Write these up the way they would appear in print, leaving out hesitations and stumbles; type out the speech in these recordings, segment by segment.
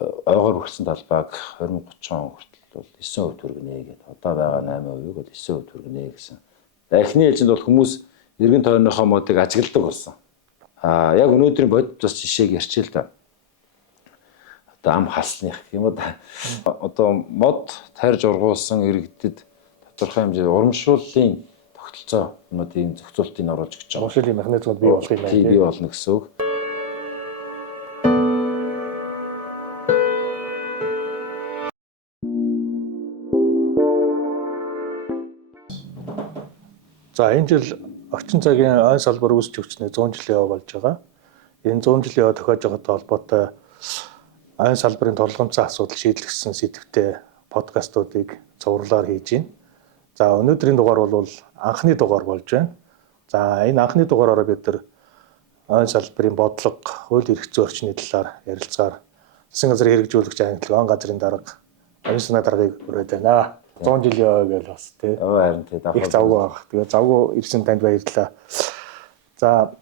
ойгоор хүрсэн талбайг 2030 он хүртэл бол 9% хүргэнэ гэдэг. Одоо байгаа 8%-ийг бол 9% хүргэнэ гэсэн. Эхний ээлжинд бол хүмүүс эргэн тойрныхоо модыг ажигладаг болсон. Яг өнөөдрийн бодит бас жишээг ярьчих л да. Одоо ам халсных юм уу да. Одоо мод тарьж ургуулсан иргэдэд тодорхой хэмжээний урамшууллын тогтолцоо юмнуудын зохицуултыг оруулж өгч байгаа. Урамшууллын механизмууд бий болох юм байна. Бий болно гэсэн үг. За энэ жил орчин цагийн ойн салбар үүсч өгчнээ 100 жилийн яваа болж байгаа. Энэ 100 жилийн яваа тохиож байгаатай холбоотой ойн салбарын торлогомцсон асуудал шийдлэгдсэн сэдвтэй подкастуудыг цувралаар хийж байна. За өнөөдрийн дугаар бол анхны дугаар болж байна. За энэ анхны дугаараараа бид нар ойн салбарын бодлого, хууль эрх зүйн орчны талаар ярилцгаар засгийн газрын хэрэгжүүлэгч агентлаг ойн газрын дарга оюун санаа даргаыг хүрээд байна. 100 жилийн яваа гэж бас тий. Харин тий их завгүй баг. Тэгээ завгүй ирсэн танд баярлалаа. За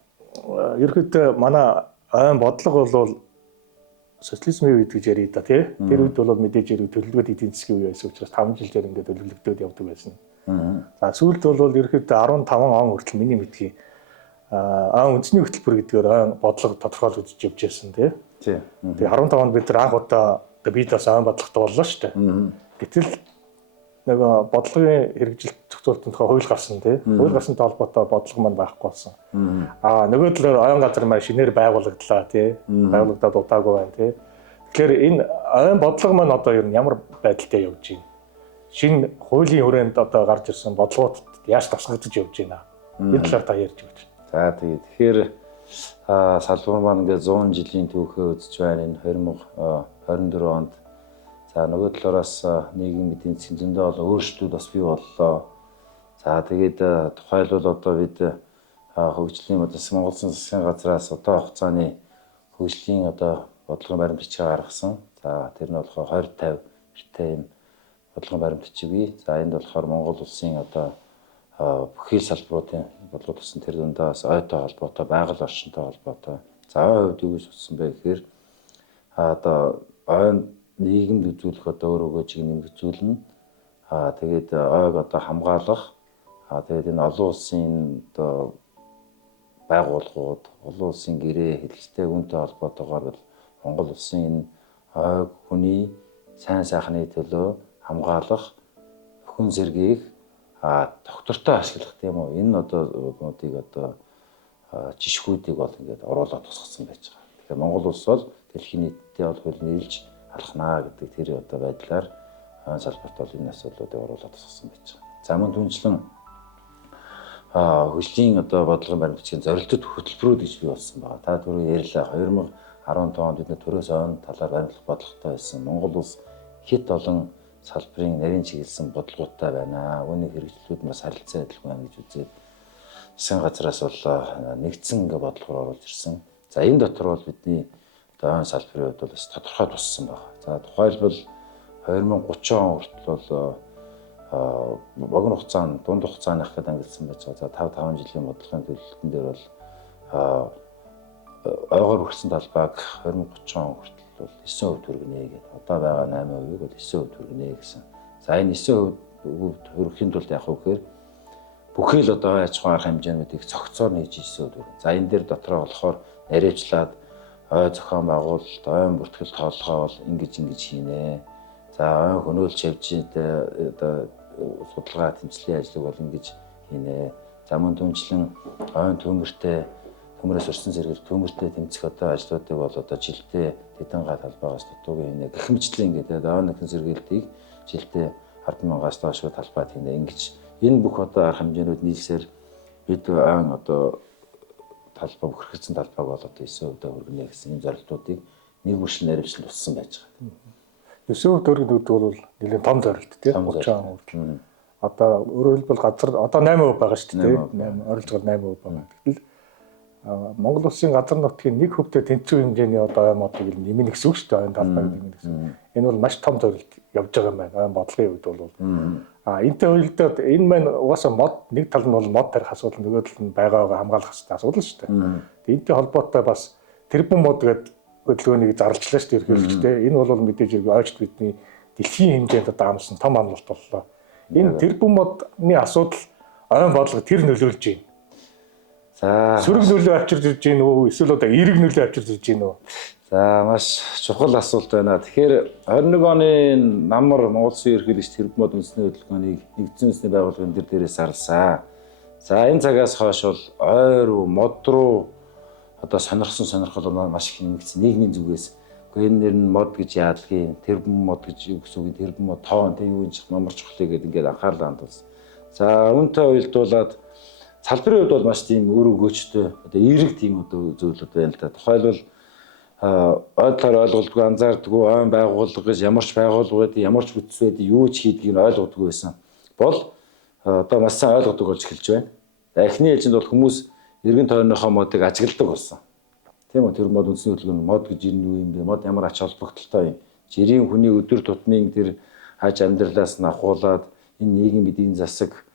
ерөөхдөө манай ойн бодлого бол социализмын үед гэж ярий да тий. Тэр үед бол мэдээж хэрэг төлөвлөгөөт эдийн засгийн үе байсан учраас 5 жилээр ингээд төлөвлөгдөд явдаг байсан. За сүүлд бол ерөөхдөө 15 он хүртэл миний мэдхий ойн үндэсний хөтөлбөр гэдгээр ойн бодлого тодорхойлогдож явж байсан тий. Тэгээ 15 онд бид анх удаа бид бас ойн бодлоготой боллоо шүү дээ. Гэтэл нөгөө бодлогын хэрэгжилт зохицуулалтын хууль гарсан тий. Хууль гарсантай холбоотой бодлого маань байхгүй болсон. Нөгөө талаар ойн газар маань шинээр байгуулагдлаа тий. Байгуулагдаад удаагүй байна тий. Тэгэхээр энэ ойн бодлого маань одоо ер нь ямар байдалтай явж байна? Шинэ хуулийн хүрээнд одоо гарч ирсэн бодлогуудад яаж тасгагдж явж байна? Энэ талаар та ярьж өгч. За тэгэхээр салбар маань ингээд 100 жилийн түүхээ үзэж байна. Энэ 2024 онд за нөгөө талаараас нийгмийн эдийн засгийн зөндөө олон өөрчлөлтүүд бас бий боллоо. За тэгээд тухайлбал одоо бид хөгжлийн Монгол засгийн газраас одоо хугацааны хөгжлийн одоо бодлогын баримтчиг гаргасан. За тэр нь болохоор 2050 гэртэй юм бодлогын баримтчиг бий. За энд болохоор Монгол улсын одоо бүхий салбаруудын бодлого тусан тэр дундаас ойтой холбоотой, байгаль орчинтой холбоотой. За ойн хувьд юу гэж утсан бэ гэхээр одоо ойн нийгэмд үзүүлэх одоо өөр өгөөжийг нэмэгдүүлнэ. Тэгээд ойг одоо хамгаалах. Тэгээд энэ олон улсын одоо байгууллагууд, олон улсын гэрээ хэлэлцтэй үнэтэй холбоотойгоор бол Монгол улсын энэ ойг хүний сайн сайхны төлөө хамгаалах бүхэн зэргийг доктортой ашиглах тийм үү? Энэ одоо нүүдийг одоо жишгүүдийг бол ингээд оруулаад тусгасан байж байгаа. Тэгэхээр Монгол улс бол дэлхийн нийтэд бол нийлж алхнаа гэдэг тэр одоо байдлаар салбарт бол энэ асуудлуудыг оруулаад тусгасан байж байгаа. За мөн түнчлэн хөгжлийн одоо бодлогын баримтчгийн зорилттой хөтөлбөрүүд гэж бий болсон байгаа. Та түрүү ярьлаа 2015 онд бид төрөөс ойн талаар баримтлах бодлоготой байсан. Монгол улс хэд олон салбарын нарийн чиглэсэн бодлоготой байна. Үүнийг хэрэгжлүүд бас харилцаа адилхан байна гэж үзээд засгийн газраас бол нэгдсэн ингээ бодлогоор оруулж ирсэн. За энэ дотор бол бидний ойн салбарын хувьд бол бас тодорхой туссан байна. За тухайлбал 2030 он хүртэл бол богино хугацаанд дунд хугацааных гэдэг ангилсан байж байгаа. За 5 жилийн бодлогын төлөвлөлтөн дээр бол ойгоор хүрсэн талбайг 2030 он хүртэл бол 9% хүргэнэ гэдэг. Одоо байгаа 8%-ийг бол 9% хүргэнэ гэсэн. За энэ 9% хүрэхийн тулд яг үгээр бүхий л одоо аж ахуйн арга хэмжээнүүдийг цогцоор нээж 9% хүргэнэ. За энэ дээр дотроо болохоор нарийжлаад ой зохион байгуулалт, ойн бүртгэл тоолгоо бол ингэж хийнэ. За ойн хөнөөлж явж одоо судалгаа тэмцлийн ажлыг бол ингэж хийнэ. За мөн түнчлэн ойн төмөрөөс урьдчилан зэрэг төмөртэй тэмцэх одоо ажлуудыг бол одоо жилдээ хэдэн га талбайгаас дутуугийн хийнэ. Гэх мэтчлэн ингээд ойн нөхөн сэргээлтийг жилдээ 10,000-аас доош талбайд хийнэ. Ингэж энэ бүх одоо арга хэмжээнүүд нийлсээр бид ойн одоо талбай бүрхэгдсэн талбайг бол одоо 9% хүргэнэ гэсэн энэ зорилтуудыг нэг бүршил наривчлал туссан байж байгаа. 9% хүргэнүүд бол нэлээд том зорилт тийм 30 он хүртэл. Одоо өөрөөр хэлбэл газар одоо 8% байгаа шүү дээ тийм. Ойролцоогоор 8% байгаа. Гэтэл Монгол улсын газар нутгийн 1%-тэй тэнцвэр хэмжээний одоо ойн модыг нэмнэ гэсэн үг шүү дээ. Ойн талбайг нэмнэ гэсэн. Энэ бол маш том зорилт явж байгаа юм байна. Ойн бодлогын үед бол энэтэй уялдаад энэ маань угаасаа мод нэг тал нь бол мод тарих асуудал, нөгөө тал нь байгаагаа хамгаалах хэрэгтэй асуудал шүү дээ. Энэтэй холбоотой бас тэрбум мод гэдэг хөдөлгөөнийг зарлчлаа шүү дээ ерөнхийдөө. Энэ бол мэдээж хэрэг ойчт бидний дэлхийн хэмжээнд одоо амарсан том амлалт боллоо. Энэ тэрбум модны асуудал ойн бодлого тэр нөлөөлж байна. За сөрөг нөлөө авчирж ирж гин үү эсвэл одоо эерэг нөлөө авчирж ирж гин үү? За маш чухал асуулт байна. Тэгэхээр 21 оны намар Монгол Улсын ерөнхийлөгч тэрбум мод үндэсний хөдөлгөөнийг нэгдсэн үндэсний байгууллагын дээрээс зарласан. За энэ цагаас хойш бол ойр руу мод руу одоо сонирхол маш их нэмэгдсэн нийгмийн зүгээс. Гэхдээ энэ нэр нь мод гэж яадгийн, тэрбум мод гэж юу гэсэн үг, тэрбум мод тоон тэг юу гэж намар чухлыг гэдэг ингээд анхаарлаа хандуулсан. За үүнтэй уялдуулаад салбарын хувьд бол маш тийм өөр өгөөчтэй одоо эерэг тийм одоо зөвлөд байна л да. Тухайлбал ойдлоор ойлголтгүй анзаардгүй ойн байгууллага гэж ямар ч байгууллага байдаг, ямар ч бүтц байдаг, юу ч хийдгийг ойлгодгүй байсан. Бол одоо маш сайн ойлгодог болж эхэлж байна. Эхний ээлжинд бол хүмүүс эргэн тойрныхоо модыг ажигладаг болсон. Тийм үү, тэр мод үндэсний хөдөлгөөн мод гэж юу юм бэ? Мод ямар ач холбогдолтой юм? Жирийн хүний өдөр тутмын тэр хаж амьдралаас нь ахуулаад энэ нийгэм эдийн засаг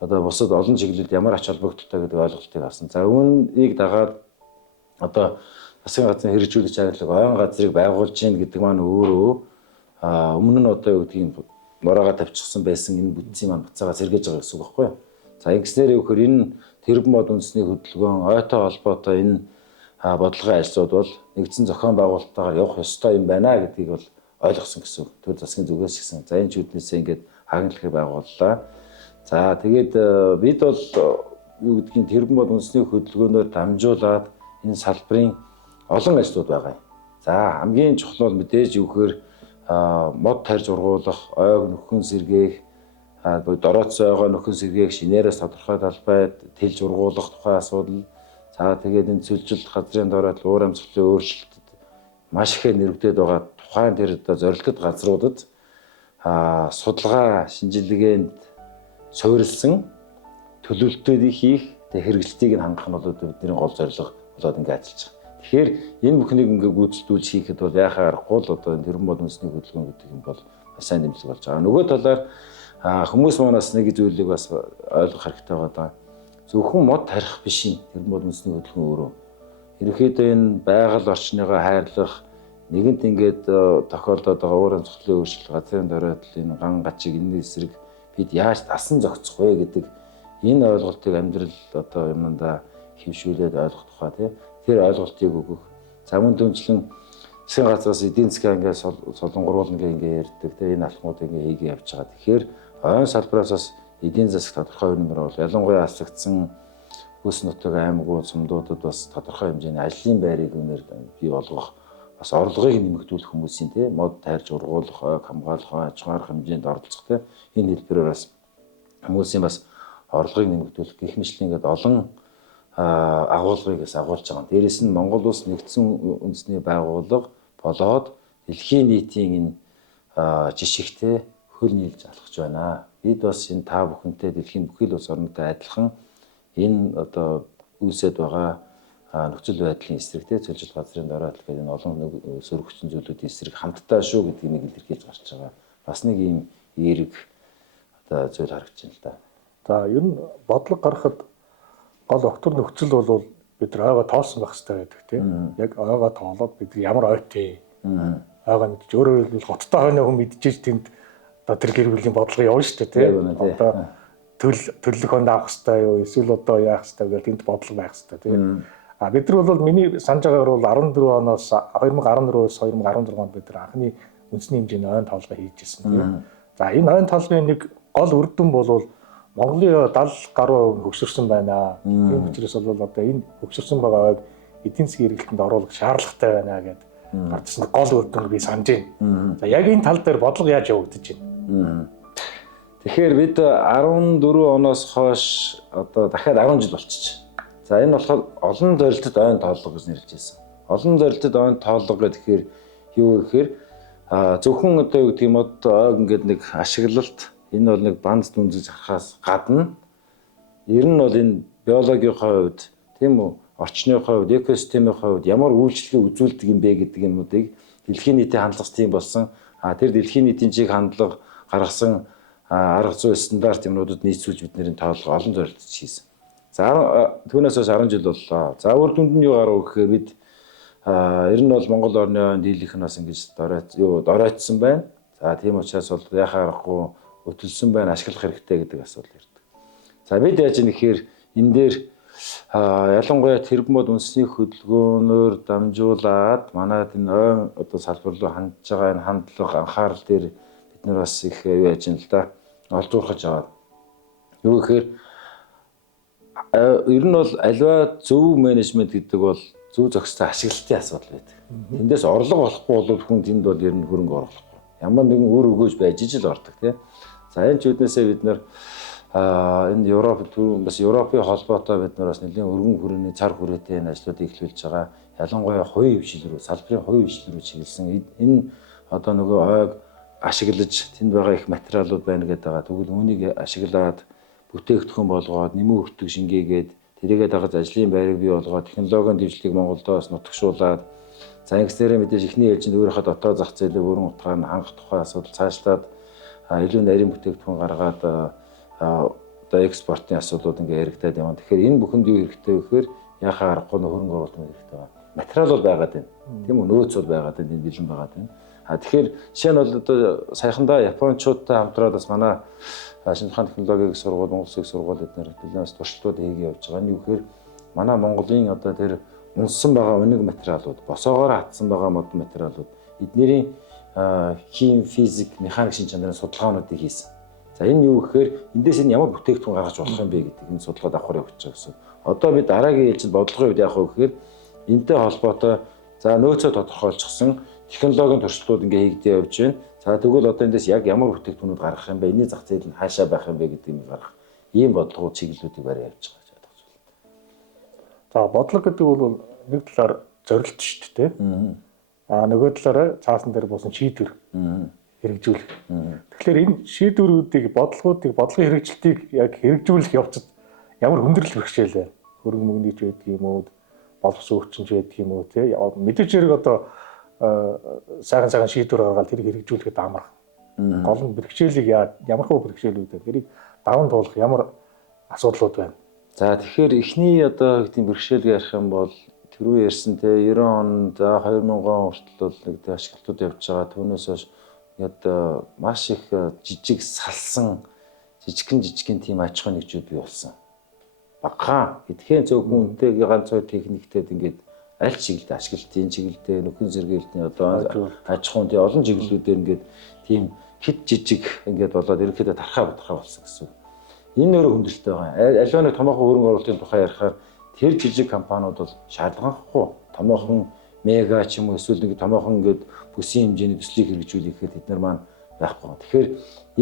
одоо бусад олон чиглэлд ямар ач холбогдолтой гэдэг ойлголтыг авсан. За үүнийг дагаад одоо засгийн газрын хэрэгжүүлэгч агентлаг ойн газрыг байгуулж гин гэдэг маань өөрөө өмнө нь одоо юу гэдгийг мороогоо тавьчихсан байсан энэ бүтцийн маань буцаага сэргээж байгаа гэсэн үг байхгүй юу? За ингэснээр өгөхөр энэ тэрбум мод үндэсний хөдөлгөөн ойтой холбоотой энэ бодлогын ажлууд бол нэгдсэн зохион байгуулалттайгаар явах ёстой юм байна гэдгийг бол ойлгосон гэсэн үг. Төр засгийн зүгээс гисэн. За энэ чүүднээсээ ингээд хаагналыг байгууллаа. За тэгээд бид бол юу гэдгийг тэрбум мод үндэсний хөдөлгөөнөөр дамжуулаад энэ салбарын олон ажлууд байгаа юм. За хамгийн чухал бол мэдээж юу гэхээр мод тарьж ургуулах, ойг нөхөн сэргээх, дорооцсон ойгоо нөхөн сэргээх, шинээрээс тодорхой талбайд тэлж ургуулах тухай асуудал. За тэгээд энэ цөлжилт газрын дороод уур амьсгалын өөрчлөлтөд маш ихээр нэрвэгдээд байгаа тухайн тэр одоо зорилттой газруудад судалгаа шинжилгээнд суурилсан төлөвлөлтүүдийг хийх, тэг хэрэгжилтийг нь хангах нь бол бидний гол зорилго болоод ингээд ажиллаж байгаа. Тэгэхээр энэ бүхнийг ингээд гүйцэтгүүлж хийхэд бол яхаа аргагүй л одоо энэ тэрбум мод үндэсний хөдөлгөөн гэдэг юм бол маш сайн дэмжлэг болж байгаа. Нөгөө талаар хүмүүс манаас нэг зүйлийг бас ойлгох хэрэгтэй байгаа. Зөвхөн мод тарих биш юм тэрбум мод үндэсний хөдөлгөөн өөрөө. Ерөнхийдөө энэ байгаль орчныгоо хайрлах, нэгэнт ингээд тохиолдоод байгаа уур амьсгалын өөрчлөлт, газрын дөрөөдөл, энэ ган гачиг энэ эсрэг бид яаж тасан зохицох вэ гэдэг энэ ойлголтыг амьдрал одоо юмнда хэмшүүлээд ойлгох тухай тийм тэр ойлголтыг өгөх. За мөн дэмжлэн засгийн газраас эдийн засгийн ингээд солонгоруулна гэнгээ ярьдаг тийм энэ алхмуудыг ингээд хийгээ явж байгаа. Тэгэхээр ойн салбараас бас эдийн засаг тодорхой хэмнэр бол ялангуяа асагдсан бүс нутаг аймагуд сумдуудад бас тодорхой хэмжээний ажлын байрыг үнээр бий болгох бас орлогыг нэмэгдүүлэх хүмүүсийн тийм мод тайрж ургуулах, ойг хамгаалах, аж ахуйн хэмжээнд оролцох тийм энэ хэлбэрээр бас хүмүүсийн бас орлогыг нэмэгдүүлэх гэх мэтлэн ингээд олон агуулгыг бас агуулж байгаа. Дээрээс нь Монгол улс нэгдсэн үндэсний байгууллага болоод дэлхийн нийтийн энэ жишгтэй хөл нийлж алхаж байна. Бид бас энэ та бүхэнтэй дэлхийн бүхий л улс орнуудтай адилхан энэ одоо үүсэт байгаа нөхцөл байдлын эсрэгтэй цөлжилт газрын дөрөөдөл гэдэг энэ олон сөрөгчсөн зүйлүүдийн эсрэг хамтдаа шүү гэдгийг нэг илэрхийлж гарч байгаа. Бас нэг ийм эерэг одоо зүйл харагдаж байна л да. За ер нь бодлого гаргахад гол октор нөхцөл бол бид нар ойгоо тоолсон байх хэрэгтэй байдаг тийм. Яг ойгоо тоолоод бид ямар ойтой ойгоо мэдж өөрөөр хэлбэл хоттой хойно хүн мэдчихэж тэнд одоо тэр гэр бүлийн бодлого явна шүү дээ тийм. Одоо төлөх хонд авах хэрэгтэй юу эсвэл одоо яах хэрэгтэй гэж тэнд бодлого байх хэрэгтэй тийм. А бид нар бол миний санаж байгаагаар бол 14 оноос 2014-өөс 2016 онд бид нар анхны үндэсний хэмжээний ойн тоолгоо хийж ирсэн тийм. За энэ ойн тоолгын нэг гол үр дүн бол Монголын 70 гаруй хөгшөрсөн байна. Тийм учраас бол одоо энэ хөгшөрсөн байгаа ойг эдийн засгийн эргэлтэнд оруулах шаардлагатай байна гэдэг гарчсан гол үр дүнг би санаж байна. За яг энэ тал дээр бодлого яаж явагдаж байна? Тэгэхээр бид 14 оноос хойш одоо дахиад 10 жил болчихж. За энэ болохоор олон зорилтод ойн тооллого гэж нэрлэж байсан. Олон зорилтод ойн тооллого гэхээр юу гэхээр зөвхөн одоо юу гэдэг юм ойг ингээд нэг ашиглалт энэ бол нэг банц дүнзэж харахаас гадна ер нь бол энэ биологийн хувьд тийм үү орчны хувьд экосистемийн хувьд ямар үйлчлэгийг үзүүлдэг юм бэ гэдэг юмнуудыг дэлхийн нийтийн хандлагч тийм болсон тэр дэлхийн нийтийн чиг хандлага гаргасан арга зүй стандарт юмнуудад нийцүүлж бид нарын тоолго олон зорилттой хийсэн. За түүнээс хойш 10 жил боллоо. За үр дүнд нь юу гарав гэхээр бид ер нь бол Монгол орны ойн дийлэнх нь бас ингэж доройтсон байна. За тийм учраас бол яхаа аргагүй өтөлсөн байна, ашиглах хэрэгтэй гэдэг асуудал ирдэг. За бид яаж юм гэхээр энэ дээр ялангуяа тэрбумод үндэсний хөдөлгөөнөөр дамжуулаад манайд энэ ойн одоо салбар руу хандж байгаа энэ хандлага анхаарал дээр бид нар бас их юу яаж юм л да олзуурхаж аваад. Юу гэхээр ер нь бол аливаа зөв менежмент гэдэг бол зөв зохистой ашиглалтын асуудал байдаг. Тэндээс орлого олохгүй бол хүн тэнд бол ер нь хөрөнгө оруулахгүй. Ямар нэгэн үр өгөөж байж ижил ордог тийм. За энэ ч үднээсээ бид нар энэ бас Европын холбоотой бид нар бас нэлийн өргөн хүрээний цар хүрээтэй энэ ажлуудыг эхлүүлж байгаа. Ялангуяа хувийн хвшил рүү, салбарын хувийн хвшил рүү чиглэсэн энэ одоо нөгөө ойг ашиглаж тэнд байгаа их материалууд байна гэдэг байгаа. Тэгвэл үүнийг ашиглаад бүтээгдэхүүн болгоод нэмэн өртөг шингээгээд тэрийгээ дагаж ажлын байрыг бий болгоод технологийн дэвшлиг Монголдо бас нутагшуулаад за ингэснээр мэдээж ихний ээлжинд өөрийнхөө дотоод зах зээлийг өрн утгаар нь хангах тухай асуудал цаашлаад илүү нарийн бүтээгдэхүүн гаргаад одоо экспортын асуудлууд ингээ яригдаад явна. Тэгэхээр энэ бүхэнд юу хэрэгтэй вэ гэхээр яхаа аргагүй хөрөнгө оруулалт хэрэгтэй байна. Материал бол байгаад байна. Тийм үү? Нөөц бол байгаад байна, бэлэн байгаад байна. Тэгэхээр жишээ нь бол одоо саяхандаа Япончуудтай хамтраад бас манай шинжлэх технологийн сургууль, Монгол Улсын сургууль эдгээр төлөвлөс туршилтууд хийгээ явж байгаа. Юу гэхээр манай Монголын одоо тэр унсан байгаа өнөг материалууд, босоогоор хатсан байгаа мод материалууд эднэрийн хим, физик, механик шин чанарын судалгаануудыг хийсэн. За энэ юу гэхээр эндээс энэ ямар бүтээгдэхүүн гаргаж болох юм бэ гэдэг энэ судалгаа давхар явуулж байгаа гэсэн. Одоо бид дараагийн ээлжид бодлогын үед яах вэ гэхээр энтэй холбоотой за нөөцөө тодорхойлчихсон технологийн туршилтууд ингээ хийгдээ явж байна. За тэгвэл одоо эндээс яг ямар бүтээгдэхүүнүүд гаргах юм бэ? Энэний зах зээл нь хаашаа байх юм бэ гэдэг юм гаргах. Ийм бодлогууд чиглэлүүдийг барай явж байгаа гэж бодож байна. За бодлого гэдэг бол нэг талаар зорилт шүү дээ. Нөгөө талаараа цаасан дээр буусан шийдвэр хэрэгжүүлэх. Тэгэхээр энэ шийдвэрүүдийг, бодлогын хэрэгжилтийг яг хэрэгжүүлэх явцад ямар хүндрэл бэрхшээл вэ? Хөрөнгө мөнгөний ч байдаг юм уу, боловсон өвчнж байдаг юм уу тий? Мэдээж хэрэг одоо сайхан шийдвэр гаргаад тэрийг хэрэгжүүлэхэд амарх. Гол нь бэрхшээлийг ямар хөө бэрхшээлүүд вэ? Тэрийг даван туулах ямар асуудлууд байна? За тэгэхээр эхний одоо гэдэг бэрхшээл ярих юм бол түрүү ярьсан те 90 он за 2000 он хүртэл бол нэг тэ ашиглалтууд явж байгаа. Түүнээс хойш ингээд маш их жижиг салсан жижигхэн тийм аж ахуйн нэгжүүд бий болсон. Багахан эдгээр зөвхөн үнэтэй ганц хоёр техниктэд ингээд аль чиглэлд ашиглалтын чиглэлдээ нөхөн сэргээлтний одоо аж ахуйн тий олон чиглэлүүдээр ингээд тийм хит жижиг ингээд болоод ерөнхийдөө тархаа болсон гэсэн. Энэ өөрөө хүндрэлтэй байгаа. Аливаа нэг томоохон хөрөнгө оруулалтын тухай ярихаар тэр жижиг компаниуд бол шаардлагагүй. Томоохон мега ч юм уу эсвэл нэг томоохон ингээд бүсийн хэмжээний төслийг хэрэгжүүлэхэд бид нар маань байхгүй. Тэгэхээр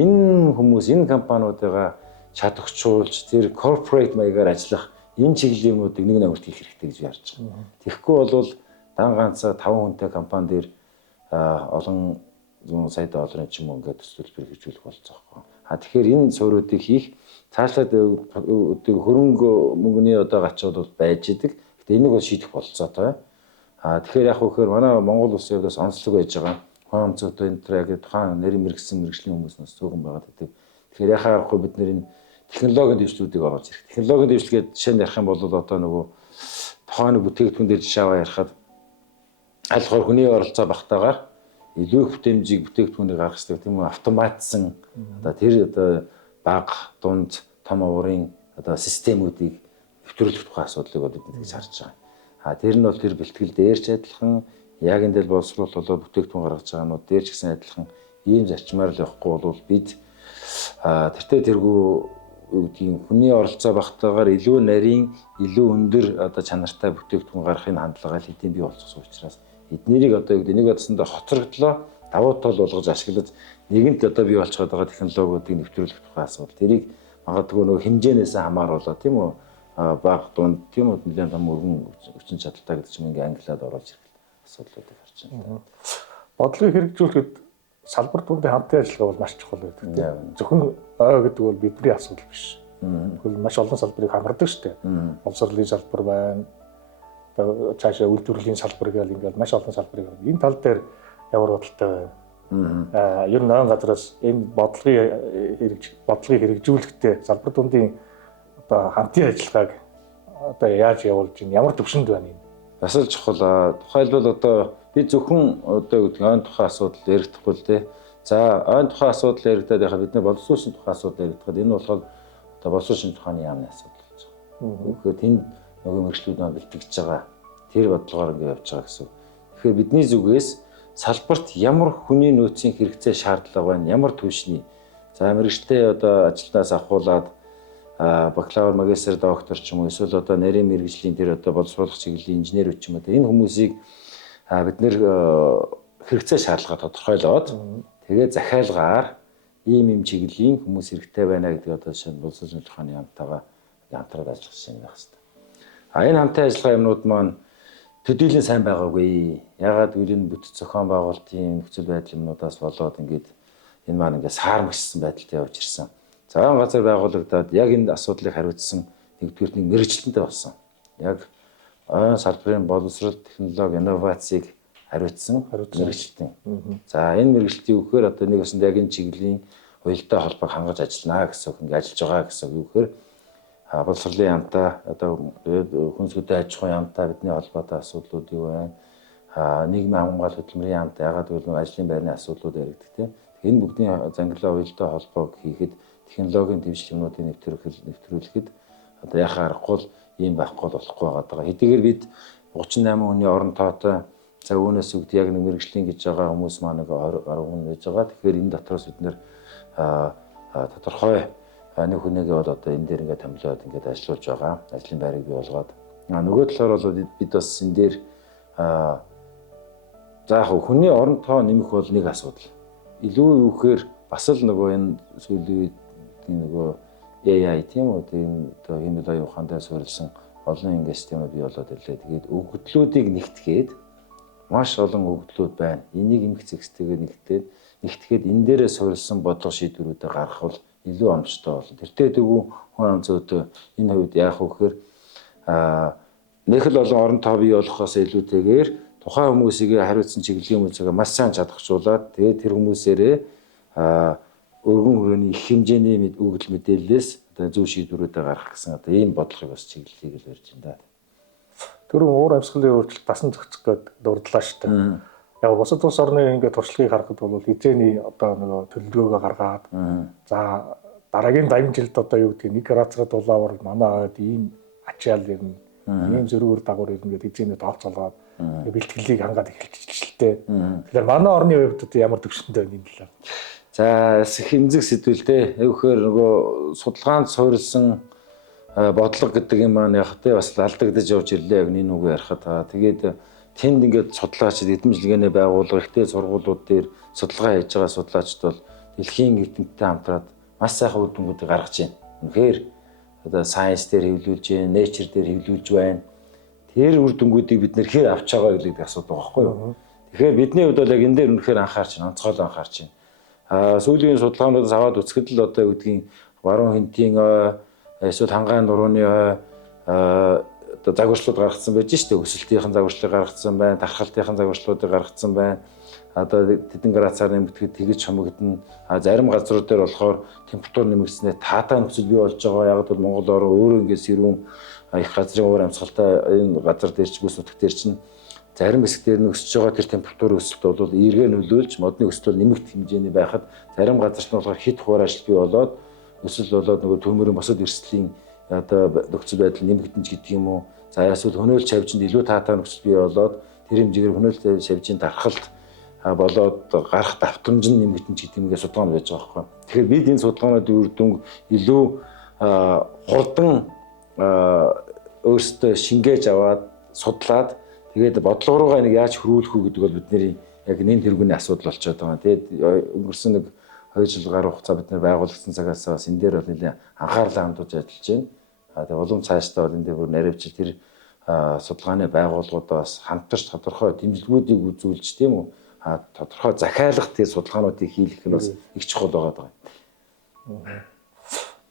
энэ хүмүүс энэ компаниудаа чадагчулж тэр corporate маягаар ажиллах энэ чиглэлийн юмнуудыг нэг нэгт хийх хэрэгтэй гэж ярьж байгаа. Тэгэхгүй бол дан ганцаа 5 хүнтэй компани дээр олон сая долларын ч юм уу ингээд төсөлбөр хэрэгжүүлэх болцоохгүй. Тэгэхээр энэ суурьуудыг хийх цаашлаад хөрөнгө мөнгөний одоо гачууд бол байж идэг. Гэтэ энийг бол шийдэх болцоотой. Тэгэхээр яг хөөхөр манай Монгол улсын хувьд бас онцлог байж байгаа. Хоом цогтой энэ төр яг тухайн нэрийн мэрэгсэн мэрэгжлийн хүмүүс нас цөөхөн байгаад байдаг. Тэгэхээр яхаа аргагүй бид нэр энэ технологийн дэвшлүүдийг оруулж ирэх. Технологийн дэвшлгээд жишээ нь ярих юм бол одоо нөгөө тухайн бүтээгдэхүүн дээр жишээ аваа ярихад аль хор хүний оролцоо багтаагаар илүү их бүтэмжийг бүтээгдэхүүнийг гаргах хэрэгтэй тийм үү автоматсан одоо тэр одоо бага дунд том уурын одоо системүүдийг нэвтрүүлэх тухай асуудлыг бол бид ингэж харж байгаа. Тэр нь бол тэр бэлтгэл дээрч адилхан яг энэ дээл боловсруулалт болоо бүтээгдэхүүн гаргаж байгаанууд дээр ч гэсэн адилхан ийм зарчмаар л явахгүй бол бид тэртээ тэргүй юу гэдгийг хүний оролцоо багтаагаар илүү нарийн илүү өндөр одоо чанартай бүтээгдэхүүн гаргахын хандлагаа хэдийн бий болчихсон учраас эднэрийг одоо юу гэдэг нэг удааснаа хоцрогдлоо давуу тал болгож ашиглаж нэгэнт одоо бий болчиход байгаа технологиудыг нэвтрүүлэх тухай асуудал. Тэрийг магадгүй нөгөө хэмжээнээс хамааруулаад тийм үү баг дунд тийм үү нэлээд том өргөн хүчин чадалтай гэдэг чинь ингээ англиад оруулж ирэх асуудлуудыг харж байна. Бодлогыг хэрэгжүүлэхэд салбар дундын хамтын ажиллагаа бол маш чухал байдаг. Зөвхөн ой гэдэг бол бидний асуудал биш. Тэгвэл маш олон салбарыг хамардаг шүү дээ. Боловсролын салбар байна. Цаашаа үйлдвэрлэлийн салбар гэл ингээл маш олон салбарыг байна. Энэ тал дээр ямар бодолтой вэ? Ер нь ойн газраас энэ бодлогыг хэрэгжүүлэхдээ салбар дундын одоо хамтын ажиллагааг одоо яаж явуулж байна? Ямар төвшөнд байна юм? Бас л чухал. Тухайлбал одоо би зөвхөн одоо юу гэдэг ойн тухайн асуудал ярихдаггүй л дээ. За ойн тухайн асуудал яригдаад яхаа бид нар боловсон шин тухайн асуудал яригдахад энэ болохоор одоо боловсон шин тухааны яамны асуудал болж байгаа. Тэгэхээр тэнд нөгөө мэргэжлүүд маань бэлтгэж байгаа. Тэр бодлогоор ингэ явж байгаа гэсэн. Тэгэхээр бидний зүгээс салбарт ямар хүний нөөцийн хэрэгцээ шаардлага байна, ямар түвшний. За мэргэжтэй одоо ажилтнаас авахуулаад бакалавр, магистр, доктор ч юм уу эсвэл одоо нарийн мэргэжлийн тэр одоо боловсруулах чиглэлийн инженерүүд ч юм уу энэ хүмүүсийг бид нэр хэрэгцээ шаардлага тодорхойлоод тэгээ захиалгаар ийм чиглэлийн хүмүүс хэрэгтэй байна гэдэг одоо шинэ боловсруулалтын тухааны хамтаага хамтраад ажиллах шиг байх хэрэгтэй. Энэ хамтын ажиллагаа юмнууд маань төдийлөн сайн байгаагүй. Ягаад гэвэл энэ бүтэц зохион байгуулалтын нөхцөл байдал юмнуудаас болоод ингээд энэ маань ингээд саармагссан байдалтай явж ирсэн. За ойн газар байгуулагдаад яг энэ асуудлыг хариуцсан нэгдүгээр нэг мэрэгчлэнтэй болсон. Яг ойн салбарын боловсрол, технологи, инновацийг хариуцсан мэрэгчлэн. За энэ мэрэгчлэлтийн үгээр одоо нэг өсөнд яг энэ чиглэлийн уялдаа холбоог хангаж ажиллана гэсэн үг, ингээд ажиллаж байгаа гэсэн үг. Үгээр боловсролын яамтай одоо хүнсгүүтэй аж ахуйн яамтай бидний холбоотой асуудлууд юу байна? Нийгмийн хамгаалалт хөтөлмөрийн яамтай ягаад гэвэл ажлын байрны асуудлууд яригддаг тийм. Энэ бүгдийн зангилаа уялдаа холбоог хийхэд технологийн дэвшлэмнүүдийг нэвтрүүлэхэд одоо яхаа аргагүй ийм байхгүй болохгүй байгаа. Хэдийгээр бид 38 хүний орон тоотой за үүнээс үгд яг нэг мэрэгжлийн гэж байгаа хүмүүс маань нэг 20 гаруй хүн байж байгаа. Тэгэхээр энэ дотроос бид нэр тодорхой нэг хүнийгээ бол одоо энэ дээр ингээд томилоод ингээд ажиллаж байгаа. Ажлын байрыг бий болгоод. Нөгөө талаар бол бид бас энэ дээр за яг хүний орон тоо нэмэх бол нэг асуудал. Илүү юу гэхээр бас л нөгөө энэ сүүлийн үед нөгөө AI тийм үү энэ одоо энэ оюун ухаантай суурилсан олон ингэ системүүд бий болоод ирлээ. Тэгээд өгөгдлүүдийг нэгтгээд маш олон өгөгдлүүд байна. Энийг эмх зэгстэйгээр нэгтгэхэд энэ дээрээ суурилсан бодлого шийдвэрүүдээ гаргах бол илүү оновчтой болно. Тэртээ дэгүү хүн ам зөөдөө энэ хувьд яах вэ гэхээр нэг л олон орон тоо бий болохоос илүүтэйгээр тухайн хүмүүсийг хариуцсан чиглэлийн хүмүүсээ маш сайн чадахжуулаад тэгээд тэр хүмүүсээрээ өргөн хүрээний их хэмжээний өгөгдөл мэдээллээс одоо зөв шийдвэрүүдээ гаргах гэсэн одоо ийм бодлогыг бас чиглэлийг л барьж байна да. Түрүүн уур амьсгалын өөрчлөлт дасан зохицох гээд дурдлаа шүү дээ. Яг бусад улс орны ингээд туршлагыг харахад бол хизээний одоо нөгөө төлөвлөгөөгөө гаргаад за дараагийн 80 жилд одоо юу гэдэг нэг градусаар дулаавар манай ойд ийм ачаал ирнэ. Ийм зөрүүр дагавар ирнэ гэдэг хизээний тооцоолоод бэлтгэлийг хангаад эхэлчихлээ. Тэгэхээр манай орны хувьд одоо ямар төвшөнтэй байна энэ талаар. За хэмзэг сэдвэлтэй. Эвхээр нөгөө судалгаанд суурилсан бодлого гэдэг юм маань яг тэ бас алдагдаж явж ирлээ яг нэг үг ярихад. Тэгээд тэнд ингээд судлаачид эдэмжлэгээний байгууллага ихтэй сургуулиуд дээр судалгаа хийж байгаа судлаачид бол дэлхийн эрдэмтдтэй хамтраад маш сайхан үр дүнгуудыг гаргаж байна. Үнэхээр одоо science дээр хэвлүүлж байна, nature дээр хэвлүүлж байна. Тэр үр дүнгуудыг бид нэр хэр авч байгаа гэдэг асуудал байгаа байхгүй юу? Тэгэхээр бидний хувьд бол яг энэ дээр үнэхээр анхаарч байна, онцгойлон анхаарч байна. Сүүлийн судалгаануудаас аваад үзэхэд л одоо үгдгийн баруун хинтийн эсвэл хангаан нурууны одоо загварчлууд гаргацсан байж штэ өсөлтийн загварчлыг гаргацсан байна, тархалтын загварчлуудыг гаргацсан байна. Одоо тэдэн градусаар нэмэгдэхэд тэгж хамагдана. Зарим газрууд дээр болохоор температур нэмэгдснээр таатай нөхцөл бий болж байгаа. Яг бол Монгол орн өөрөө ингээд сэрүүн их газрын уур амьсгалтай энэ газар дээр ч бүс нутаг дээр чинь зарим хэсэг дээр нь өсөж байгаа тэр температурын өсөлт бол эргээ нөлөөлж модны өсөлт нэмэгдэх хэмжээний байхад зарим газарт нь болохоор хит хуур ажил бий болоод өсөл болоод нөгөө төмөрийн босод эрсдлийн одоо нөхцөл байдал нэмэгдэнж гэдэг юм уу. За эсвэл хөнөөлж шавьжинд илүү таатай нөхцөл бий болоод тэр хэмжээгээр хөнөөлж шавьжийн тархалт болоод гарах давтамж нь нэмэгдэнж гэдэг юмгээ судалгаанд байж байгаа байхгүй. Тэгэхээр бид энэ судалгаануудын үр дүнг илүү хурдан өөрсдөө шингээж аваад судлаад тэгээд бодлого руугаа нэг яаж хөрвүүлэх үү гэдэг бол бидний яг нэн тэргүүний асуудал болчиход байгаа. Тэгээд өнгөрсөн нэг 2 жил гаруй хугацаа бид нар байгуулагдсан цагаас бас энэ дээр бол нэлээд анхаарлаа хандуулж ажиллаж байна. Тэгээд улам цаашдаа бол энэ дээр бүр наривчил тэр судалгааны байгууллагуудаас хамтарч тодорхой дэмжлэгүүдийг үзүүлж тийм үү тодорхой захиалгах тэр судалгаануудыг хийх нь бас их чухал байгаа.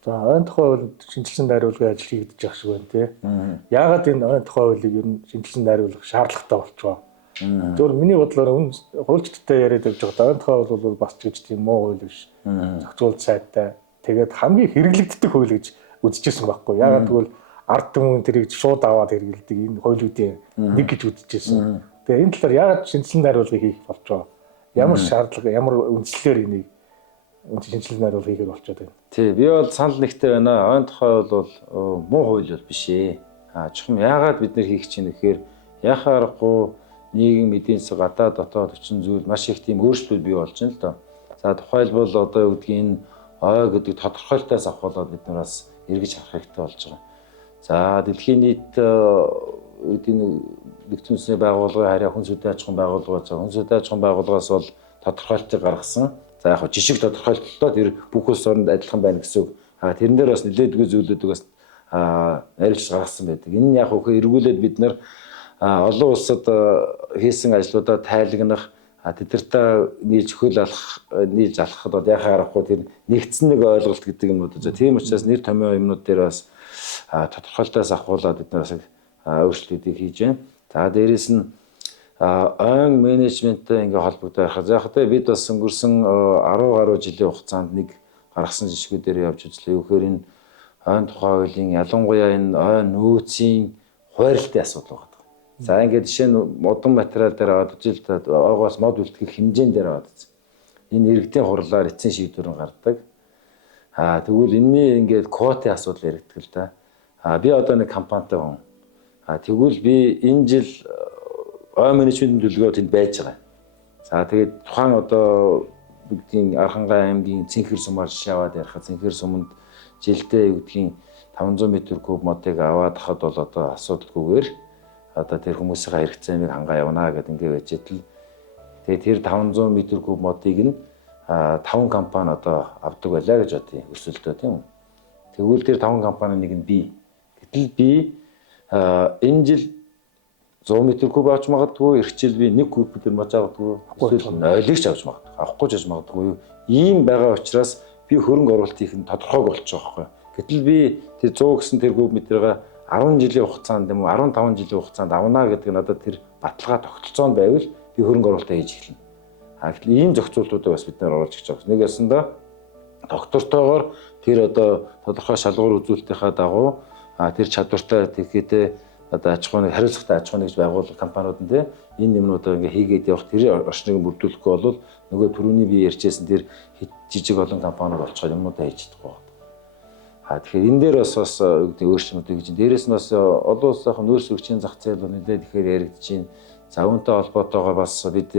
За ойн тухай хууль шинжилсэн найруулгын ажил хийгдэж байгаа шиг байна тий. Яагаад энэ ойн тухай хуулийг ер нь шинжилсэн найруулах шаардлагатай болчихоо. Зөвхөн миний бодлоор хуульчдтай яриад явж байгаа ойн тухай хууль бол бас ч гэж тийм муу хууль биш. Зохицуулт сайтай. Тэгээд хамгийн хэрэглэгддэг хууль гэж үзэжсэн байхгүй. Яагаад гэвэл ард түмэн тэрийг шууд аваад хэрэгэлдэг энэ хоёулуудын нэг гэж үзчихсэн. Тэгээ энэ талаар яагаад шинжилгээ найруулгыг хийх болж байгаа? Ямар шаардлага, ямар үндслээр энийг шинжилгээ найруулга хийхээр болчиход байна? Тий, би бол санал нэгтэй байна. Ойн тухай бол муу хууль бол биш ээ. Чухам яагаад бид нэр хийх чинь гэхээр яхаа аргагүй нийгэм эдийн засаг гадаад дотоод хүчин зүйл маш их тийм өөрчлөлт бий болж байна л доо. За тухайлбал одоо юу гэдгийг энэ ой гэдэг тодорхойлтоос авахлаад бид нар бас эргэж харах хэрэгтэй болж байгаа. За дэлхийн нийт нэгдсэн үндэсний байгууллагын харьяа хүн сүдэн аж ахуйн байгууллага байгаа. Хүн сүдэн аж ахуйн байгууллагаас бол тодорхойлтыг гаргасан. За яг жишг тодорхойлолтоо тэр бүх улс оронд адилхан байна гэсэн үг. Тэрэн дээр бас нэлээдгүй зүйлүүдийг бас арилж гаргасан байдаг. Энэ нь яг хөө эргүүлээд бид нар олон улсад хийсэн ажлуудаа тайлагнах тэдэртээ нийлж алхахад бол яхаа аргагүй тэр нэгдсэн нэг ойлголт гэдэг юмнууд үү. Тийм учраас нэр томьёо юмнууд дээр бас тодорхойлтоос авахуулаад бид нар бас өөрчлөлтүүдийг хийж байна. За дээрэс нь ойн менежменттэй ингээ холбогдоод байхад яг тэ бид бас өнгөрсөн 10 гаруй жилийн хугацаанд нэг гаргасан жишгүүдээр явж үзлээ. Юу гэхээр энэ ойн тухай хуулийн ялангуяа энэ ойн нөөцийн хуваарлтын асуудал байна. За ингээд жишээ нь модон материал дээр аваад үжилт ойгоос мод үлтгэх хэмжээнд дээр аваад үзсэн. Энэ иргэдийн хурлаар эцсийн шийдвэр нь гардаг. Тэгвэл энэний ингээд квотын асуудал яригддаг л да. Би одоо нэг компанитай хүн. Тэгвэл би энэ жил ой менежментийн төлөвлөгөө тэнд байж байгаа. За тэгээд тухайн одоо бүгдийн Архангай аймгийн Цэнхэр сумаар жишээ аваад ярихад Цэнхэр суманд жилдээ бүгдийн 500 м3 модыг аваад хахад бол одоо асуудалгүйгээр одоо тэр хүмүүсийн хэрэгцээг хангаа явна гэдэг ингээд байжэтэл тэгээд тэр 500 м3 модыг нь 5 компани одоо авдаг байлаа гэж бодъё өсөлтөө тийм үү. Тэгвэл тэр 5 компани нэг нь би. Гэтэл би энэ жил 100 м3 авч магадгүй, эх жил би 1 куб төр мож авахгүй, эсвэл 0-ыг ч авч магадгүй, авахгүй ч авч магадгүй. Ийм байгаа учраас би хөрөнгө оруулалт хийх нь тодорхойг болж байгаа байхгүй. Гэтэл би тэр 100 гэсэн тэр куб метрээ 10 жилийн хугацаанд юм уу 15 жилийн хугацаанд авна гэдэг нь надад тэр баталгаа тогтолцоонд байвал би хөрөнгө оруулалтаа хийж эхэлнэ. Гэтэл ийм зохицуултуудыг бас бид нэр оруулж гэж байгаа. Нэг ясандаа доктортойгоор тэр одоо тодорхой шалгуур үзүүлэлтийнхаа дагуу тэр чадвартай тэгэхдээ одоо аж ахуйн хариуцлагатай аж ахуйн гэж байгууллага компаниуд нь те энэ юмнуудаа ингээ хийгээд явах тэр орчныг бүрдүүлэхгүй бол нөгөө түрүүний би ярьжсэн тэр жижиг олон компаниуд болчиход юмнуудаа хийж чадахгүй байна. Тэгэхээр энэ дээр бас өөрчлөлтүүд гэж. Дээрээс нь бас олон улсынхан нөөц зөрчлийн зах зээл нэлээд ихээр яригдчихээн. За үүнтэй холбоотойгоор бас бид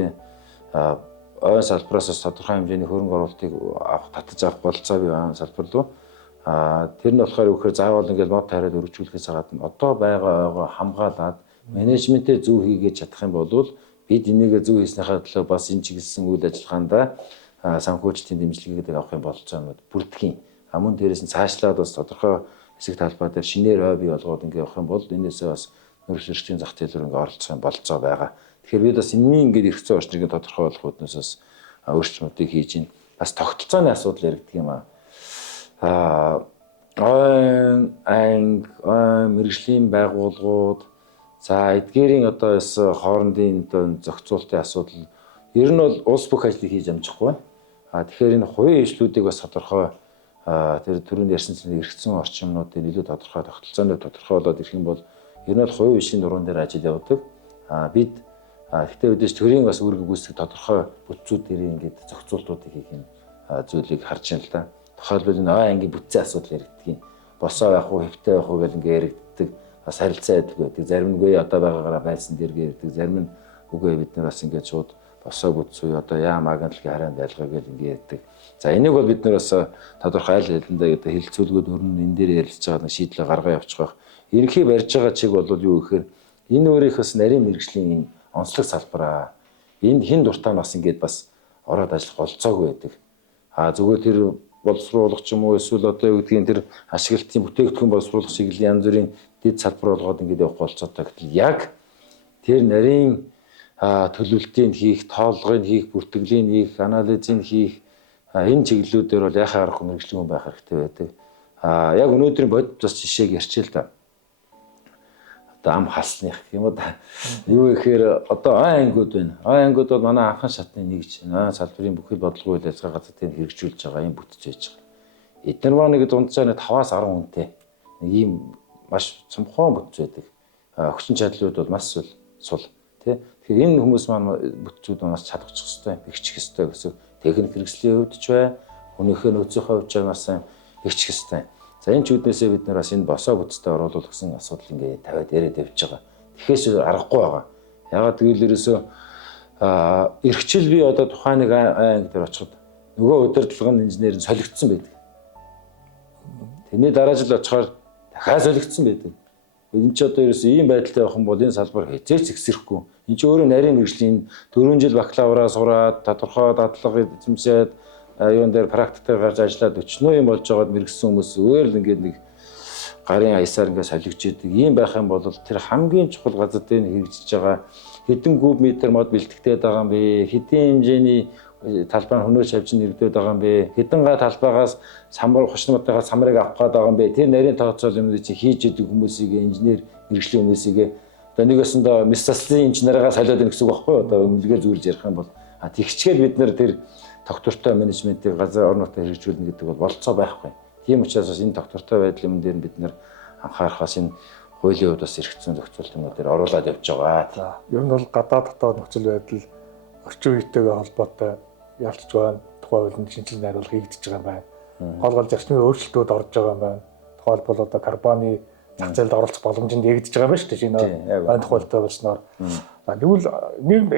ойн салбараас тодорхой хэмжээний хөрөнгө оруулалтыг авах татаж авах болцоо би ойн салбар руу. Тэр нь болохоор үхээр заавал ингээд мод тариад өргөжүүлэхээс гадна одоо байгаа ойгоо хамгаалаад менежментээ зөв хийгээд чадах юм бол бид энийг зөв хийснийхаа төлөө бас энэ чиглэсэн үйл ажиллагаанд санхүүжилтийн дэмжлэгийг авах юм болцоо бүрдгийн. Мөн дээрээс нь цаашлаад бас тодорхой хэсэг талбай дээр шинээр ой бий болгоод ингээд явах юм бол энээсээ бас нөөц зөрчлийн зах зээл рүү ингээд оролцох юм болцоо байгаа. Тэгэхээр бид бас энэний ингээд эрх зүйн орчныг тодорхой болгох үүднээс бас өөрчлөлтүүдийг хийж ин бас тогтолцооны асуудал яригддаг юм мэргэжлийн байгууллагууд за эдгээрийн одоо бас хоорондын зохицуулалтын асуудал ер нь бол улс бүх ажлыг хийж амжихгүй. Тэгэхээр энэ хувийн ижлүүдийг бас тодорхой тэр түрүүнд ярьсан эрх зүйн орчмуудын илүү тодорхой тогтолцоонд тодорхойлоод ирэх юм бол ер нь бол хувийн ижлийн нуруунд дээр ажил явуулдаг. Бид гэхдээ үдээс төрийн бас үүрэг гүйцэтгэх тодорхой бүтцүүд дээр ингээд зохицуултуудыг хийх юм зүйлийг харж байна л да. Тухайлбал энэ ой ангийн бүтцийн асуудал яригддаг. Босоо явах уу, хэвтэй явах уу гэл ингээ яригддаг. Бас харилцаа байдаг байдаг. Зарим нь үгүй одоо байгаагаараа байсан дээр яригддаг. Зарим нь үгүй бид нар бас ингээ шууд босоо бүтцүү одоо яа магналгийн хараанд байлгаа гэл ингээ ярьдаг. За энийг бол бид нар бас тодорхой аль хэлэндээ одоо хилцүүлгүүд өрнө энэ дээр ярилцж байгаа шийдлээ гаргаа явуучих байх. Ерөнхий барьж байгаа чиг бол юу гэхээр энэ өөрийнхөөс нарийн мэргэжлийн онцлог салбараа энд хин дуртай нь бас ингээд бас ороод ажиллах болцоогүй байдаг. Зүгээр тэр боловсруулах ч юм уу эсвэл одоо юу гэдгийг тэр ашиглалтын бүтээгдэхүүн боловсруулах чиглэлийн янз бүрийн дэд салбар болгоод ингээд явах болцоотой. Гэтэл яг тэр нарийн төлөвлөлтийг хийх, тоолгыг хийх, бүртгэлийн хийх, анализыг хийх энэ чиглэлүүдээр бол яхаа аргагүй мэргэжлэн байх хэрэгтэй байдаг. Яг өнөөдрийн бодит бас жишээг ярьчих л да. Одоо ам халсных юм уу да. Юу гэхээр одоо ой ангиуд байна. Ой ангиуд бол манай анхан шатны нэгж ой салбарын бүхэл бодлогын үйл ажиллагаа газрын хэрэгжүүлж байгаа юм бүтэж байж байгаа. Эдгээр маань нэг дунджаа 5-10 хүнтэй нэг ийм маш цомхон бүтц байдаг. Өгсөн чадлууд бол маш сул тий. Тэгэхээр энэ хүмүүс маань бүтцүүд бас чадахчих хэвээр, бэхжих хэвээр гэсэн техник хэрэгслийн хувьд ч бай, хүнийхээ нөөцийн хувьд ч бас бэхжих хэвээр. За энэ ч үднээсээ бид нар бас энэ босоо бүтцтэй оруулах гэсэн асуудал ингээд тавиад яриад явж байгаа. Тэгэхээс аргагүй байгаа. Ягаад гэвэл ерөөсөө эрхчил би одоо тухайн нэг анги дээр очиход нөгөө удирдлагын инженер нь солигдсон байдаг. Тэрний дараа жил очихоор дахиад солигдсон байдаг. Энэ ч одоо ерөөсөө ийм байдалтай явах юм бол энэ салбар хязгаарч ихсэрэхгүй. Энэ ч өөрөө нарийн мэргэжлийн 4 жил бакалавраа сураад тодорхой дадлага эзэмшээд юун дээр практикээр гарч ажиллаад өчнөө юм болж байгаад мэргэсэн хүмүүс өөр л ингээд нэг гарын аясаар ингээд солигдж идэг. Ийм байх юм бол тэр хамгийн чухал газар дээр хэрэгжиж байгаа хэдэн куб метр мод бэлтгэдэг байгаа юм бэ? Хэдийн хэмжээний талбай хөнөөж авч нэрдээд байгаа юм бэ? Хэдэн га талбайгаас самбар хушнуудаас самрыг авах гээд байгаа юм бэ? Тэр нарийн тооцоол юм чи хийж идэг хүмүүсийг инженер мэргэжлийн хүмүүсийг одоо нэгэсэндээ мисцалын инженераа солиод ирэх гэсэн үг байхгүй юу? Одоо өмнөдгөө зүүрж ярих юм бол тэгчгээд бид нэр тэр доктортой менежментийг газар орон нутгийн хэрэгжүүлнэ гэдэг бол болцоо байхгүй. Тийм учраас энэ доктортой байдлын юм дээр бид нэр анхаарахаас энэ хуулийн хувьд бас эргэцсэн зохицуултууд дээр оруулаад явж байгаа. За, ер нь бол гадаад дотоод нөхцөл байдал орчин үетэйгээ холбоотой ялцж байгаа. Тухайн үйлдэл шинжилгээ найруулга хийгдэж байгаа юм байна. Хоолгол зарчмын өөрчлөлтүүд орж байгаа юм байна. Тухайлбал одоо карбоны зах зээлд оролцох боломжинд эгдэж байгаа юм байна шүү дээ. Шинэ ойн тухайлтай болсноор. Тэгвэл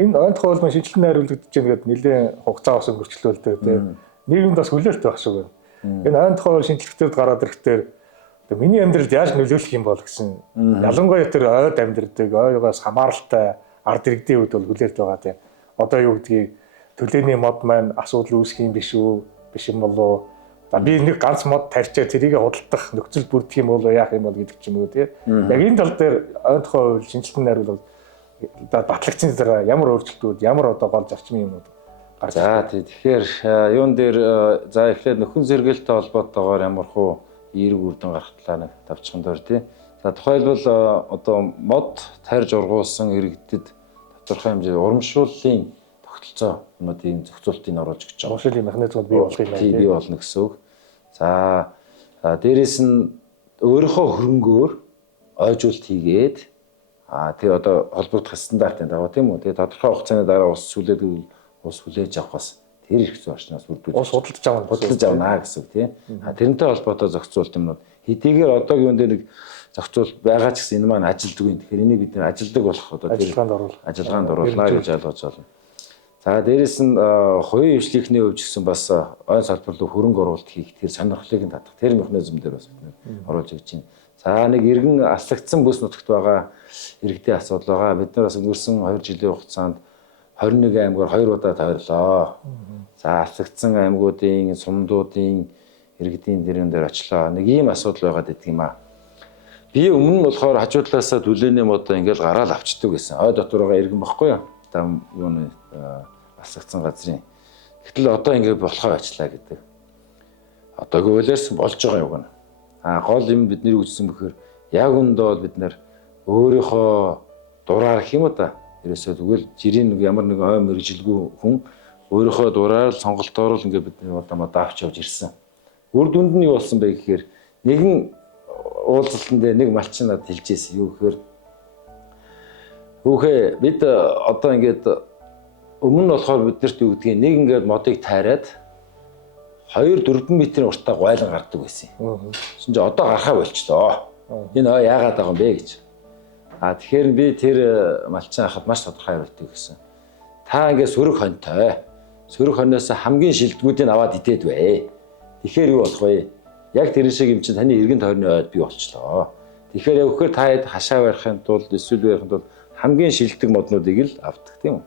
энэ ойн тухайлын шинжилгээ найруулгадж байгаа гэдэг нэлээд хугацаа ус өнгөрчлөлтэй тийм. Нийгэмд бас хүлээлттэй байх шиг байна. Энэ ойн тухайлын шинжилгээтэй гараад ирэхдээ миний амьдралд яаж нөлөөлөх юм бол гэсэн ялангуяа тэр ойд амьдрдаг, ойгоос хамааралтай ард иргэдийн үед бол хүлээлт байгаа тийм. Одоо юу гэдгийг төлөөний мод маань асуудал үүсэх юм биш үү? Биш юм болов. За би нэг ганц мод тарьчаа тэрийг худалдах нөхцөл бүрдэх юм бол яах юм бол гэдэг ч юм уу тийм. Яг энэ тал дээр ойн тухай хувь шинжилгээ найруулга батлагдсан зэрэг ямар өөрчлөлтүүд, ямар одоо гол зарчмын юмнууд гарч байгаа. За тэгэхээр юун дээр за эхлээд нөхөн сэргээлтэй холбоотойгоор ямар хуу эерэг үрдэн гарах талаа нэг тавчхан дээр тий. За тухайлбал одоо мод тарьж ургуулсан иргэдэд тодорхой хэмжээний урамшууллын тогтолцоо юмнуудын зохицуултыг оруулж гэж байгаа. урамшууллын механизмыг бий болгох юм байна. Бий болно гэсэн үг. За дээрэс нь өөрийнхөө хөрөнгөөр ойжуулт хийгээд тий одоо холбогдох стандартын дагуу тийм үү. Тэгээ тодорхой хугацааны дараа ус хүлээж авах бас тэр их зүйн орчноос бүрдүүлж ус худалдаж авна гэсэн үг тийм. Тэрнтэй холбоотой зохицуулт юмнууд хэдийгээр одоогийн үндэ нэг зохицуул байгаа ч гэсэн энэ маань ажилддаг юм. Тэгэхээр энийг бид нэр ажилдаг болох одоо ажиллагаанд оруулнаа гэж ойлгож байна. За дээрэс нь хувийн хвшлийнхний хувьд ч гэсэн бас ойн салбар руу хөрөнгө оруулалт хийх тэр сонирхлыг нь татах тэр механизм дээр бас бид оруулж өгч байна. За нэг иргэн аслагдсан бүс нутагт байгаа иргэдийн асуудал байгаа. Бид нар бас өнгөрсөн 2 жилийн хугацаанд 21 аймгаар 2 удаа тойрлоо. За аслагдсан аймагуудын, сумдуудын иргэдийн дэрэн дээр очлоо. Нэг ийм асуудал байгаад байдаг юм аа. Би өмнө нь болохоор хажуудлаасаа төлөөний мод ингээл гараал авчдаг гэсэн. Ой дотор байгаа иргэн баггүй юу? Там юу нэ аслагдсан газрын. Гэтэл одоо ингээд болохоо ажиллаа гэдэг. Одоогийн үйлээс болж байгаа юм гэнэ. Гол юм бидний үүссэн бөхөр яг үндэ бол бид нэр өөрийнхөө дураар гэх юм уу та. Ерөөсөө тэгвэл жирийн нэг ямар нэг ой мэрэгжилгүй хүн өөрийнхөө дураар сонголтоор л ингээд бид одоо авч явж ирсэн. Үр дүнд нь юу болсон бэ гэхээр нэгэн уулзалтанд нэг малчин надад хэлж ирсэн. Юу гэхээр хүүхээ бид одоо ингээд өмнө нь болохоор биднэрт юу гэдгийг нэг ингээд модыг тайраад 2-4 метрийн уртаа гойлон гардаг байсан юм. Шинэ ч одоо гарахаа болчлоо. Энэ ой яагаад байгаа юм бэ гэж. Тэгэхээр би тэр малчин хахад маш тодорхой хариулт өгсөн. Та ингээд сөрөг хонтой. Сөрөг хоноос хамгийн шилдэгүүдийг аваад идээд бай. Тэгэхээр юу болох вэ? Яг тэр шиг юм чинь таны эргэн тойрны ойд бий болчлоо. Тэгэхээр явахаар та хэд хашаа барихын тулд эсвэл барихын тулд хамгийн шилдэг моднуудыг л авдаг тийм үү?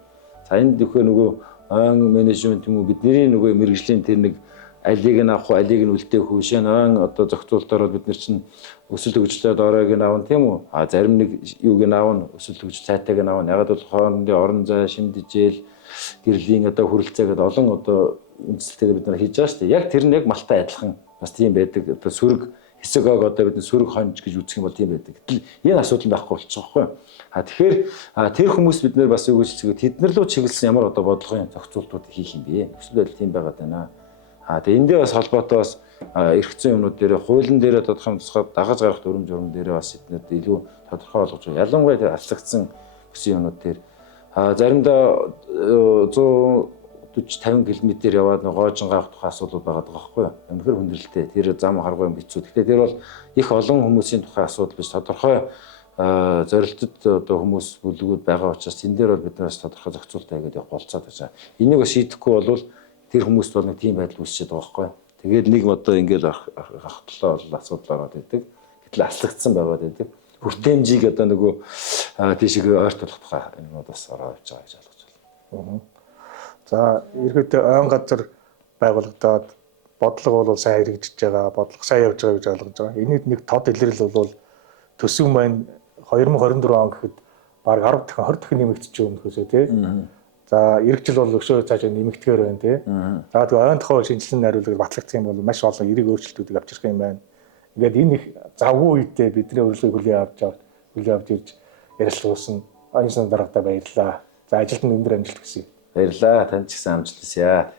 За энд дөхөө нөгөө ойн менежмент юм уу бидний нөгөө мэрэгжлийн тэр нэг алийг нь авах, алийг нь үлдээх хөшөө ойн одоо зохицуултаар бид нар чинь өсөлт хөгжлөд оройг нь авна тийм үү? Зарим нэг юуг нь авна, өсөлт хөгжил цайтайг нь авна. Ягаад бол хоорондын орон зай, шимдэжэл, гэрлийн одоо хүрэлцээ гэдэг олон одоо үндсэлтэйгээр бид нар хийж байгаа шүү дээ. Яг тэр нь яг малтай адилхан бас тийм байдаг. Одоо сүрэг хэсэг ог одоо бид сүрэг хонж гэж үзэх юм бол тийм байдаг. Гэтэл энэ асуудал байхгүй болчих واخхой. Тэгэхээр тэр хүмүүс бид нэр бас юу гэж хэлдэг тэд нар рүү чиглэсэн ямар одоо бодлогын зохицуултууд хийх юм бэ? Өсвөл байдал тийм байгаад байна. Тэгээ эндээ бас холбоотой бас эргэцэн юмнууд дээр хуулийн дээр тодорхой тусгай дагаж гарах дүрм журам дээр бас эднүүд илүү тодорхой болгож байгаа. Ялангуяа тэр аслагдсан бүсийн юмнууд дээр заримдаа 140-50 км-ээр яваад гоожин gaах тухай асуудал байгаа байхгүй юу? Үнэхээр хүндрэлтэй. Тэр зам харгүй юм хэцүү. Гэхдээ тэр бол их олон хүмүүсийн тухай асуудал биш. Тодорхой зорилтод одоо хүмүүс бүлгүүд байгаа учраас тэн дээр бол бид нараас тодорхой зохицуултаа хийгээд болцоод байгаа. Энийг бас шийдэхгүй бол тэр хүмүүст бол нэг тийм байдал үүсчихэд байгаа байхгүй юу? Тэгээд нэг одоо ингээд ахтлаа бол асуудал ороод идэг. Гэтэл аслагдсан байгаад идэг. Хүртээмжийг одоо нөгөө тийшээ ойртуулах тухай юмуд бас ороод иж байгаа гэж ойлгож байна. За ерөөдөө ойн газар байгуулагдаад бодлого бол сайн хэрэгжиж байгаа, бодлого сайн явж байгаа гэж ойлгож байгаа. Энийг нэг тод илэрэл бол төсөв маань 2024 он гэхэд баг 10 дахин 20 дахин нэмэгдэж байгаа нөхөсөө тий. За эх жил бол өшөө цааш нэмэгдэхээр байна тий. За тэгээ ойн тухай шинжилгээ найруулгыг батлагдсан юм бол маш олон эрэг өөрчлөлтүүдийг авч ирэх юм байна. Ингээд энэ их завгүй үедээ бидний урилгыг хүлээн авч ирж ярилцлагуулсан энэ сан дараатай баярлалаа. За ажилд нь өндөр амжилт хүсье. Баярлалаа. Танд ч гэсэн амжилт хүсье.